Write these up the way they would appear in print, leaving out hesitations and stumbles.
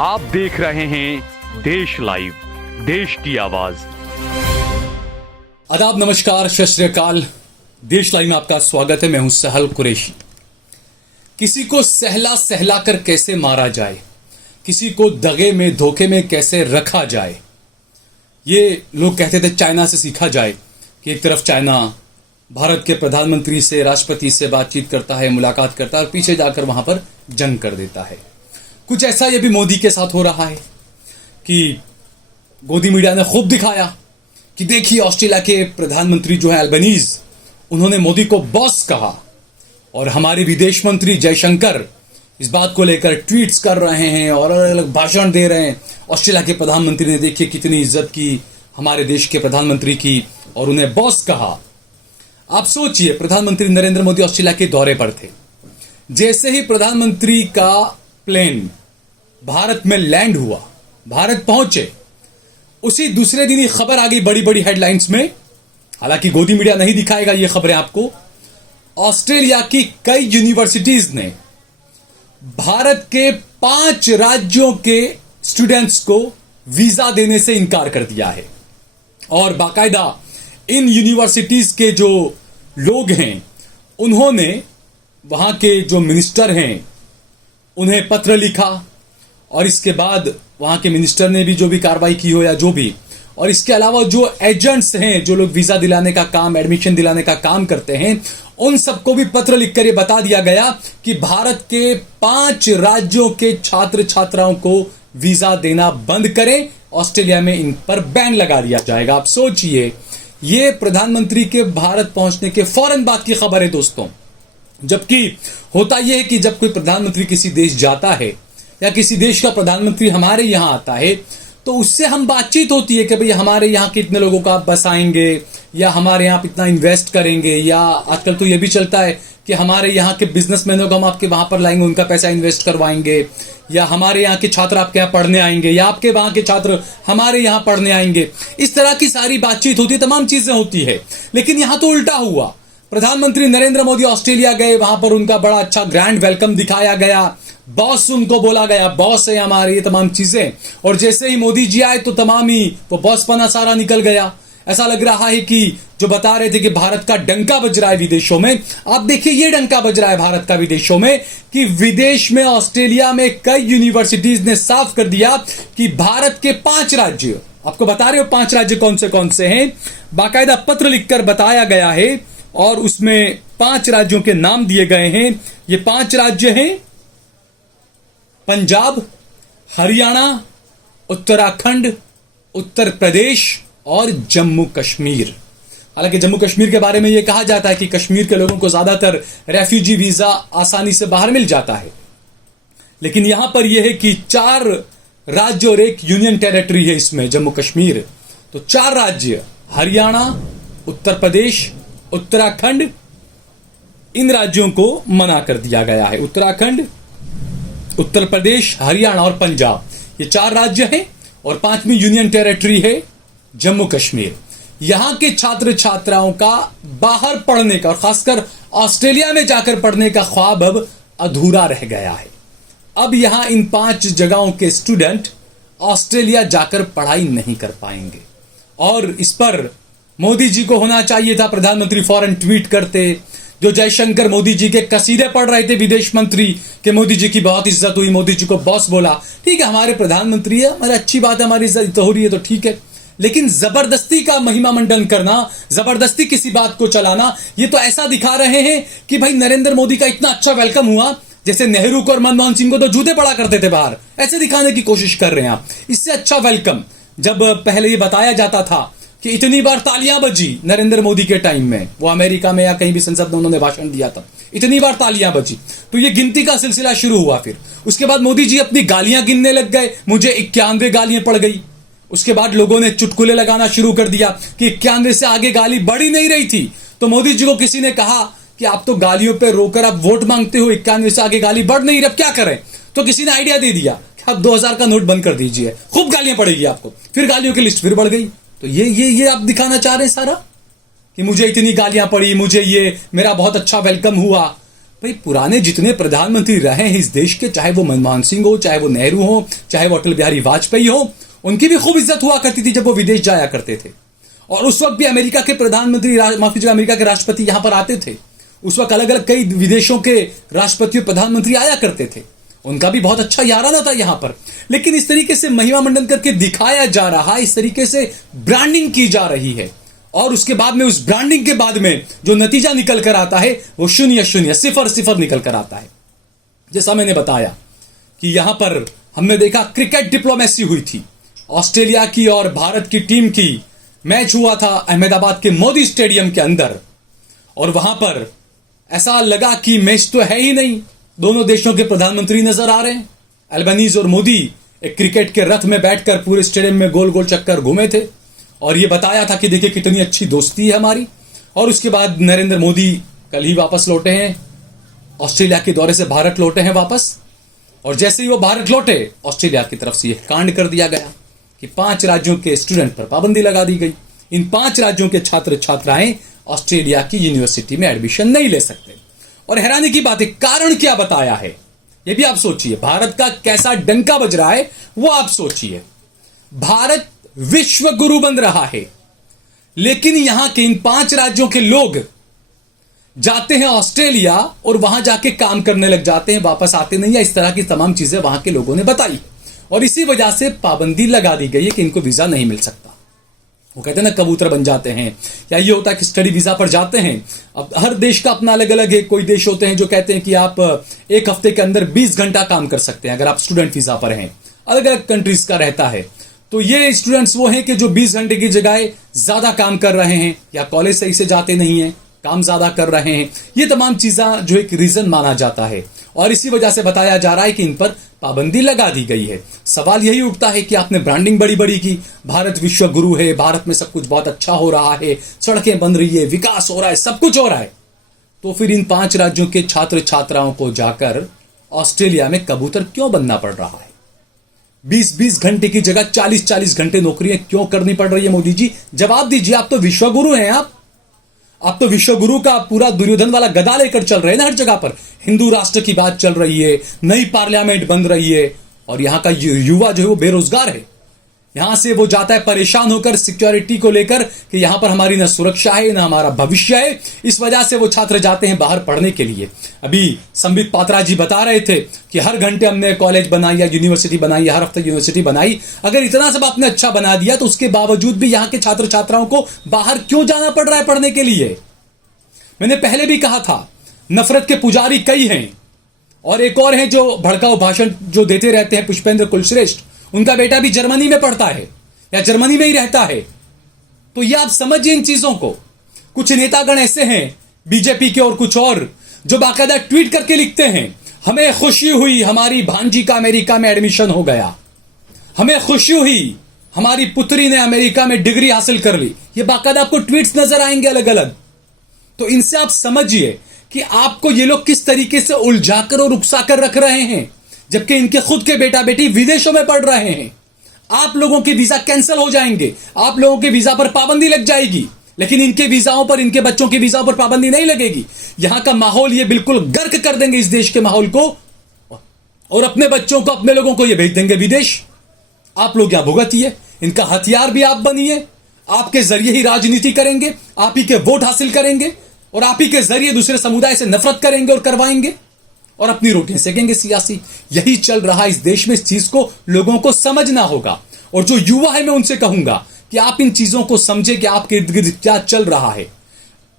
आप देख रहे हैं देश लाइव, देश की आवाज। आदाब, नमस्कार, सत श्री अकाल। देश लाइव में आपका स्वागत है। मैं हूं सहल कुरैशी। किसी को सहला सहला कर कैसे मारा जाए, किसी को दगे में धोखे में कैसे रखा जाए, ये लोग कहते थे चाइना से सीखा जाए कि एक तरफ चाइना भारत के प्रधानमंत्री से, राष्ट्रपति से बातचीत करता है, मुलाकात करता है और पीछे जाकर वहां पर जंग कर देता है। कुछ ऐसा ये भी मोदी के साथ हो रहा है कि मोदी मीडिया ने खूब दिखाया कि देखिए ऑस्ट्रेलिया के प्रधानमंत्री जो है अल्बनीज, उन्होंने मोदी को बॉस कहा और हमारे विदेश मंत्री जयशंकर इस बात को लेकर ट्वीट्स कर रहे हैं और अलग अलग भाषण दे रहे हैं। ऑस्ट्रेलिया के प्रधानमंत्री ने देखिए कितनी इज्जत की हमारे देश के प्रधानमंत्री की और उन्हें बॉस कहा। आप सोचिए, प्रधानमंत्री नरेंद्र मोदी ऑस्ट्रेलिया के दौरे पर थे। जैसे ही प्रधानमंत्री का प्लेन भारत में लैंड हुआ, भारत पहुंचे, उसी दूसरे दिन ही खबर आ गई बड़ी बड़ी हेडलाइंस में। हालांकि गोदी मीडिया नहीं दिखाएगा ये खबरें आपको। ऑस्ट्रेलिया की कई यूनिवर्सिटीज ने भारत के 5 राज्यों के स्टूडेंट्स को वीजा देने से इनकार कर दिया है और बाकायदा इन यूनिवर्सिटीज के जो लोग हैं उन्होंने वहां के जो मिनिस्टर हैं उन्हें पत्र लिखा और इसके बाद वहां के मिनिस्टर ने भी जो भी कार्रवाई की हो या जो भी, और इसके अलावा जो एजेंट्स हैं, जो लोग वीजा दिलाने का काम, एडमिशन दिलाने का काम करते हैं, उन सबको भी पत्र लिखकर ये बता दिया गया कि भारत के 5 राज्यों के छात्र छात्राओं को वीजा देना बंद करें। ऑस्ट्रेलिया में इन पर बैन लगा दिया जाएगा। आप सोचिए, ये प्रधानमंत्री के भारत पहुंचने के फौरन बाद की खबर है दोस्तों। जबकि होता यह है कि जब कोई प्रधानमंत्री किसी देश जाता है या किसी देश का प्रधानमंत्री हमारे यहां आता है तो उससे हम बातचीत होती है कि भाई हमारे यहाँ कितने लोगों को आप बसाएंगे या हमारे यहाँ इतना इन्वेस्ट करेंगे, या आजकल तो ये भी चलता है कि हमारे यहाँ के बिजनेसमैनों को हम आपके वहां पर लाएंगे, उनका पैसा इन्वेस्ट करवाएंगे, या हमारे यहाँ के छात्र आपके यहाँ पढ़ने आएंगे या आपके वहां के छात्र हमारे यहाँ पढ़ने आएंगे। इस तरह की सारी बातचीत होती है, तमाम चीजें होती है। लेकिन यहां तो उल्टा हुआ। प्रधानमंत्री नरेंद्र मोदी ऑस्ट्रेलिया गए, वहां पर उनका बड़ा अच्छा ग्रैंड वेलकम दिखाया गया, बॉस उनको बोला गया, बॉस है हमारे, ये तमाम चीजें। और जैसे ही मोदी जी आए तो तमाम ही वो बॉसपना सारा निकल गया। ऐसा लग रहा है कि जो बता रहे थे कि भारत का डंका बज रहा है विदेशों में, आप देखिए ये डंका बज रहा है भारत का विदेशों में कि विदेश में ऑस्ट्रेलिया में कई यूनिवर्सिटीज ने साफ कर दिया कि भारत के 5 राज्य, आपको बता रहे हो 5 राज्य कौन से हैं, बाकायदा पत्र लिखकर बताया गया है और उसमें 5 राज्यों के नाम दिए गए हैं। ये 5 राज्य हैं पंजाब, हरियाणा, उत्तराखंड, उत्तर प्रदेश और जम्मू कश्मीर। हालांकि जम्मू कश्मीर के बारे में यह कहा जाता है कि कश्मीर के लोगों को ज्यादातर रेफ्यूजी वीजा आसानी से बाहर मिल जाता है, लेकिन यहां पर यह है कि 4 राज्य और एक यूनियन टेरिटरी है इसमें, जम्मू कश्मीर। तो 4 राज्य हरियाणा, उत्तर प्रदेश, उत्तराखंड, इन राज्यों को मना कर दिया गया है। उत्तराखंड, उत्तर प्रदेश, हरियाणा और पंजाब, ये 4 राज्य हैं और 5वीं यूनियन टेरिटरी है जम्मू कश्मीर। यहां के छात्र छात्राओं का बाहर पढ़ने का और खासकर ऑस्ट्रेलिया में जाकर पढ़ने का ख्वाब अब अधूरा रह गया है। अब यहां इन 5 जगहों के स्टूडेंट ऑस्ट्रेलिया जाकर पढ़ाई नहीं कर पाएंगे और इस पर मोदी जी को होना चाहिए था। प्रधानमंत्री फौरन ट्वीट करते। जो जयशंकर मोदी जी के कसीदे पढ़ रहे थे विदेश मंत्री कि मोदी जी की बहुत इज्जत हुई, मोदी जी को बॉस बोला, ठीक है, हमारे प्रधानमंत्री है, हमारी अच्छी बात है, हमारी इज्जत हो रही है तो ठीक है। लेकिन जबरदस्ती का महिमा मंडन करना, जबरदस्ती किसी बात को चलाना, ये तो ऐसा दिखा रहे हैं कि भाई नरेंद्र मोदी का इतना अच्छा वेलकम हुआ, जैसे नेहरू को और मनमोहन सिंह को तो जूते पड़ा करते थे बाहर, ऐसे दिखाने की कोशिश कर रहे हैं आप। इससे अच्छा वेलकम जब पहले ये बताया जाता था कि इतनी बार तालियां बजी नरेंद्र मोदी के टाइम में, वो अमेरिका में या कहीं भी संसद में उन्होंने भाषण दिया था, इतनी बार तालियां बजी, तो ये गिनती का सिलसिला शुरू हुआ। फिर उसके बाद मोदी जी अपनी गालियां गिनने लग गए, मुझे 91 गालियां पड़ गई। उसके बाद लोगों ने चुटकुले लगाना शुरू कर दिया कि 91 से आगे गाली बढ़ ही नहीं रही थी। तो मोदी जी को किसी ने कहा कि आप तो गालियों पे रोकर आप वोट मांगते हो, 91 से आगे गाली बढ़ नहीं रही, अब क्या करें? तो किसी ने आइडिया दे दिया कि आप 2000 का नोट बंद कर दीजिए, खूब गालियां पड़ेगी आपको। फिर गालियों की लिस्ट फिर बढ़ गई। तो ये आप दिखाना चाह रहे हैं सारा कि मुझे इतनी गालियां पड़ी, मुझे ये मेरा बहुत अच्छा वेलकम हुआ। भाई पुराने जितने प्रधानमंत्री रहे हैं इस देश के, चाहे वो मनमोहन सिंह हो, चाहे वो नेहरू हो, चाहे वो अटल बिहारी वाजपेयी हो, उनकी भी खूब इज्जत हुआ करती थी जब वो विदेश जाया करते थे। और उस वक्त भी अमेरिका के प्रधानमंत्री, माफी कीजिएगा, अमेरिका के राष्ट्रपति यहां पर आते थे। उस वक्त अलग अलग कई विदेशों के राष्ट्रपति और प्रधानमंत्री आया करते थे, उनका भी बहुत अच्छा याराना था यहां पर। लेकिन इस तरीके से महिमा मंडन करके दिखाया जा रहा है, इस तरीके से ब्रांडिंग की जा रही है, और उसके बाद में, उस ब्रांडिंग के बाद में जो नतीजा निकल कर आता है वो 0-0, 0-0 निकल कर आता है। जैसा मैंने बताया कि यहां पर हमने देखा क्रिकेट डिप्लोमेसी हुई थी, ऑस्ट्रेलिया की और भारत की टीम की मैच हुआ था अहमदाबाद के मोदी स्टेडियम के अंदर, और वहां पर ऐसा लगा कि मैच तो है ही नहीं, दोनों देशों के प्रधानमंत्री नजर आ रहे हैं। अल्बनीज और मोदी एक क्रिकेट के रथ में बैठकर पूरे स्टेडियम में गोल गोल चक्कर घूमे थे, और ये बताया था कि देखिए कितनी अच्छी दोस्ती है हमारी। और उसके बाद नरेंद्र मोदी कल ही वापस लौटे हैं, ऑस्ट्रेलिया के दौरे से भारत लौटे हैं वापस, और जैसे ही वो भारत लौटे, ऑस्ट्रेलिया की तरफ से यह कांड कर दिया गया कि 5 राज्यों के स्टूडेंट पर पाबंदी लगा दी गई। इन 5 राज्यों के छात्र छात्राएं ऑस्ट्रेलिया की यूनिवर्सिटी में एडमिशन नहीं ले सकते। और हैरानी की बात है, कारण क्या बताया है ये भी आप सोचिए। भारत का कैसा डंका बज रहा है वो आप सोचिए। भारत विश्व गुरु बन रहा है, लेकिन यहां के इन 5 राज्यों के लोग जाते हैं ऑस्ट्रेलिया और वहां जाके काम करने लग जाते हैं, वापस आते नहीं है। इस तरह की तमाम चीजें वहां के लोगों ने बताई, और इसी वजह से पाबंदी लगा दी गई है कि इनको वीजा नहीं मिल सकता। वो कहते हैं ना कबूतर बन जाते हैं, या ये होता है कि स्टडी वीजा पर जाते हैं। अब हर देश का अपना अलग अलग है। कोई देश होते हैं जो कहते हैं कि आप 1 हफ्ते के अंदर 20 घंटा काम कर सकते हैं अगर आप स्टूडेंट वीजा पर हैं। अलग अलग कंट्रीज का रहता है। तो ये स्टूडेंट्स वो हैं कि जो 20 घंटे की जगह ज्यादा काम कर रहे हैं, या कॉलेज सही से जाते नहीं है, काम ज्यादा कर रहे हैं। ये तमाम चीजें जो एक रीजन माना जाता है, और इसी वजह से बताया जा रहा है कि इन पर पाबंदी लगा दी गई है। सवाल यही उठता है कि आपने ब्रांडिंग बड़ी बड़ी की, भारत विश्व गुरु है, भारत में सब कुछ बहुत अच्छा हो रहा है, सड़कें बन रही है, विकास हो रहा है, सब कुछ हो रहा है, तो फिर इन 5 राज्यों के छात्र छात्राओं को जाकर ऑस्ट्रेलिया में कबूतर क्यों बनना पड़ रहा है? 20-20 घंटे की जगह 40-40 घंटे नौकरियां क्यों करनी पड़ रही है? मोदी जी जवाब दीजिए। आप तो विश्व गुरु हैं। आप तो विश्व गुरु का पूरा दुर्योधन वाला गदा लेकर चल रहे हैं ना हर जगह पर। हिंदू राष्ट्र की बात चल रही है, नई पार्लियामेंट बन रही है, और यहां का युवा जो है वो बेरोजगार है। यहां से वो जाता है परेशान होकर सिक्योरिटी को लेकर कि यहां पर हमारी ना सुरक्षा है ना हमारा भविष्य है। इस वजह से वो छात्र जाते हैं बाहर पढ़ने के लिए। अभी संबित पात्रा जी बता रहे थे कि हर घंटे हमने कॉलेज बनाई या यूनिवर्सिटी बनाई, हर हफ्ते यूनिवर्सिटी बनाई। अगर इतना सब आपने अच्छा बना दिया तो उसके बावजूद भी यहां के छात्र छात्राओं को बाहर क्यों जाना पड़ रहा है पढ़ने के लिए? मैंने पहले भी कहा था, नफरत के पुजारी कई हैं, और एक और हैं जो भड़काऊ भाषण जो देते रहते हैं, पुष्पेंद्र कुलश्रेष्ठ। उनका बेटा भी जर्मनी में पढ़ता है या जर्मनी में ही रहता है। तो ये आप समझिए इन चीजों को। कुछ नेतागण ऐसे हैं बीजेपी के और कुछ और जो बाकायदा ट्वीट करके लिखते हैं, हमें खुशी हुई हमारी भांजी का अमेरिका में एडमिशन हो गया, हमें खुशी हुई हमारी पुत्री ने अमेरिका में डिग्री हासिल कर ली। ये बाकायदा आपको ट्वीट्स नजर आएंगे अलग अलग। तो इनसे आप समझिए कि आपको ये लोग किस तरीके से उलझाकर और उकसाकर रख रहे हैं, जबकि इनके खुद के बेटा बेटी विदेशों में पढ़ रहे हैं। आप लोगों के वीजा कैंसिल हो जाएंगे, आप लोगों के वीजा पर पाबंदी लग जाएगी, लेकिन इनके वीजाओं पर, इनके बच्चों के वीजाओं पर पाबंदी नहीं लगेगी। यहां का माहौल ये बिल्कुल गर्क कर देंगे इस देश के माहौल को, और अपने बच्चों को, अपने लोगों को ये भेज देंगे विदेश। आप लोग यहां भुगतिए, इनका हथियार भी आप बनिए, आपके जरिए ही राजनीति करेंगे, आप ही के वोट हासिल करेंगे, और आप ही के जरिए दूसरे समुदाय से नफरत करेंगे और करवाएंगे, और अपनी रोटियां सेकेंगे सियासी। यही चल रहा है इस देश में। इस चीज को लोगों को समझना होगा, और जो युवा है मैं उनसे कहूंगा कि आप इन चीजों को समझे कि आपके इर्द गिर्द क्या चल रहा है,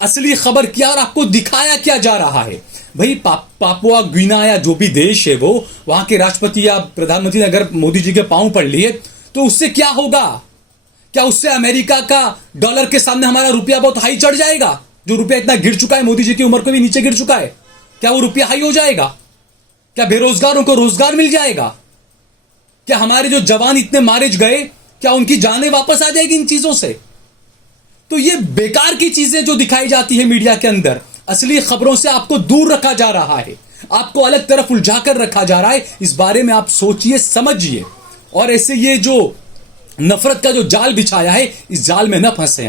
असली खबर क्या और आपको दिखाया क्या जा रहा है। भाई पापुआ गिनी या जो भी देश है वो, वहां के राष्ट्रपति या प्रधानमंत्री ने अगर मोदी जी के पांव पड़ लिए तो उससे क्या होगा? क्या उससे अमेरिका का डॉलर के सामने हमारा रुपया बहुत हाई चढ़ जाएगा? जो रुपया इतना गिर चुका है, मोदी जी की उम्र को भी नीचे गिर चुका है, क्या वो रुपया हाई हो जाएगा? क्या बेरोजगारों को रोजगार मिल जाएगा? क्या हमारे जो जवान इतने मारे गए, क्या उनकी जानें वापस आ जाएगी इन चीजों से? तो ये बेकार की चीजें जो दिखाई जाती है मीडिया के अंदर, असली खबरों से आपको दूर रखा जा रहा है, आपको अलग तरफ उलझा कर रखा जा रहा है। इस बारे में आप सोचिए, समझिए, और ऐसे ये जो नफरत का जो जाल बिछाया है, इस जाल में न फंसे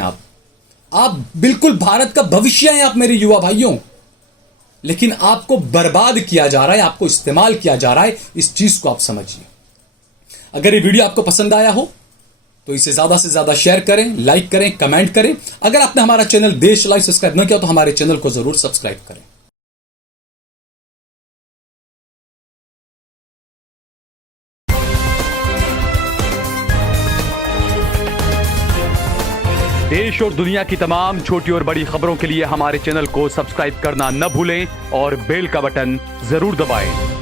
आप बिल्कुल भारत का भविष्य हैं आप मेरे युवा भाइयों। लेकिन आपको बर्बाद किया जा रहा है, आपको इस्तेमाल किया जा रहा है। इस चीज को आप समझिए। अगर ये वीडियो आपको पसंद आया हो तो इसे ज्यादा से ज्यादा शेयर करें, लाइक करें, कमेंट करें। अगर आपने हमारा चैनल देश लाइव सब्सक्राइब न किया तो हमारे चैनल को जरूर सब्सक्राइब करें। देश और दुनिया की तमाम छोटी और बड़ी खबरों के लिए हमारे चैनल को सब्सक्राइब करना न भूलें और बेल का बटन जरूर दबाएं।